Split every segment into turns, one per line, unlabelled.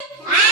Ah!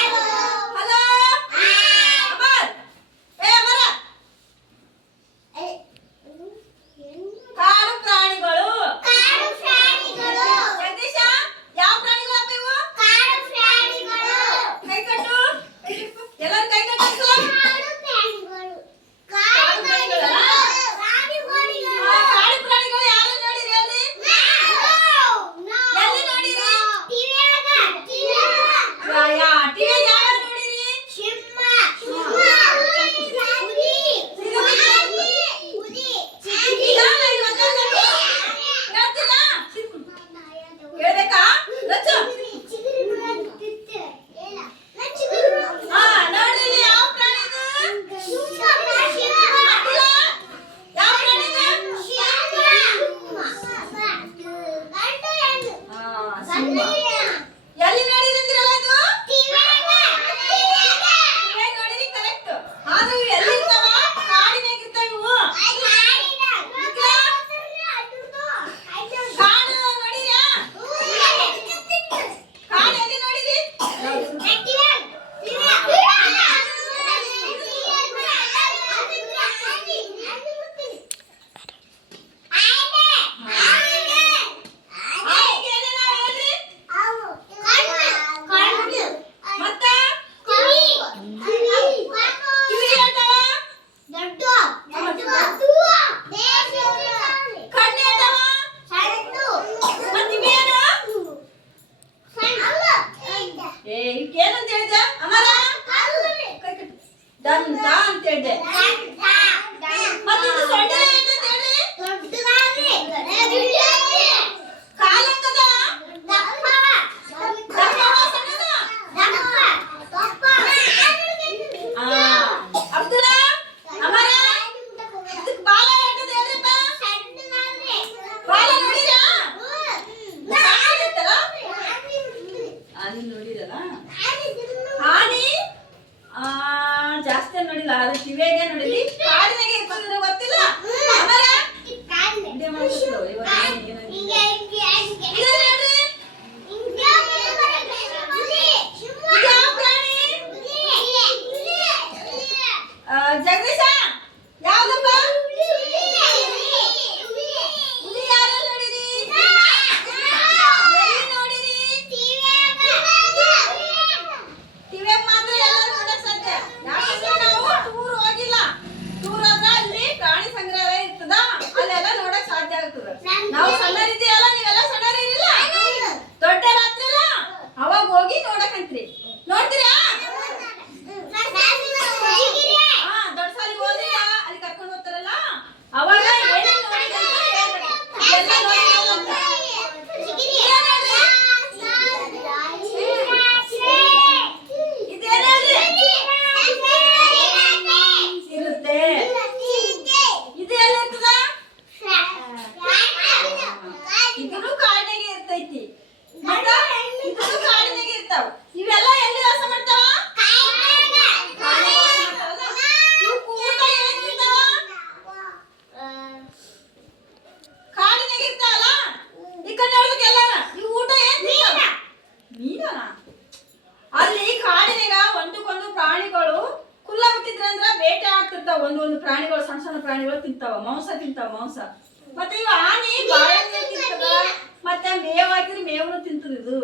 ಒಂದು ಒಂದು ಪ್ರಾಣಿಗಳು, ಸಣ್ಣ ಸಣ್ಣ ಪ್ರಾಣಿಗಳು ತಿಂತಾವ, ಮಾಂಸ ತಿಂತಾವ, ಮಾಂಸ. ಮತ್ತೆ ಇವ ಆನೆ ತಿಂತದ, ಮತ್ತೆ ಮೇವು ಹಾಕಿದ್ರೆ ಮೇವನು ತಿಂತದ ಇದು.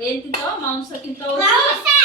Ele pintou a mão, não só pintou. Lá, ah. Lúcia!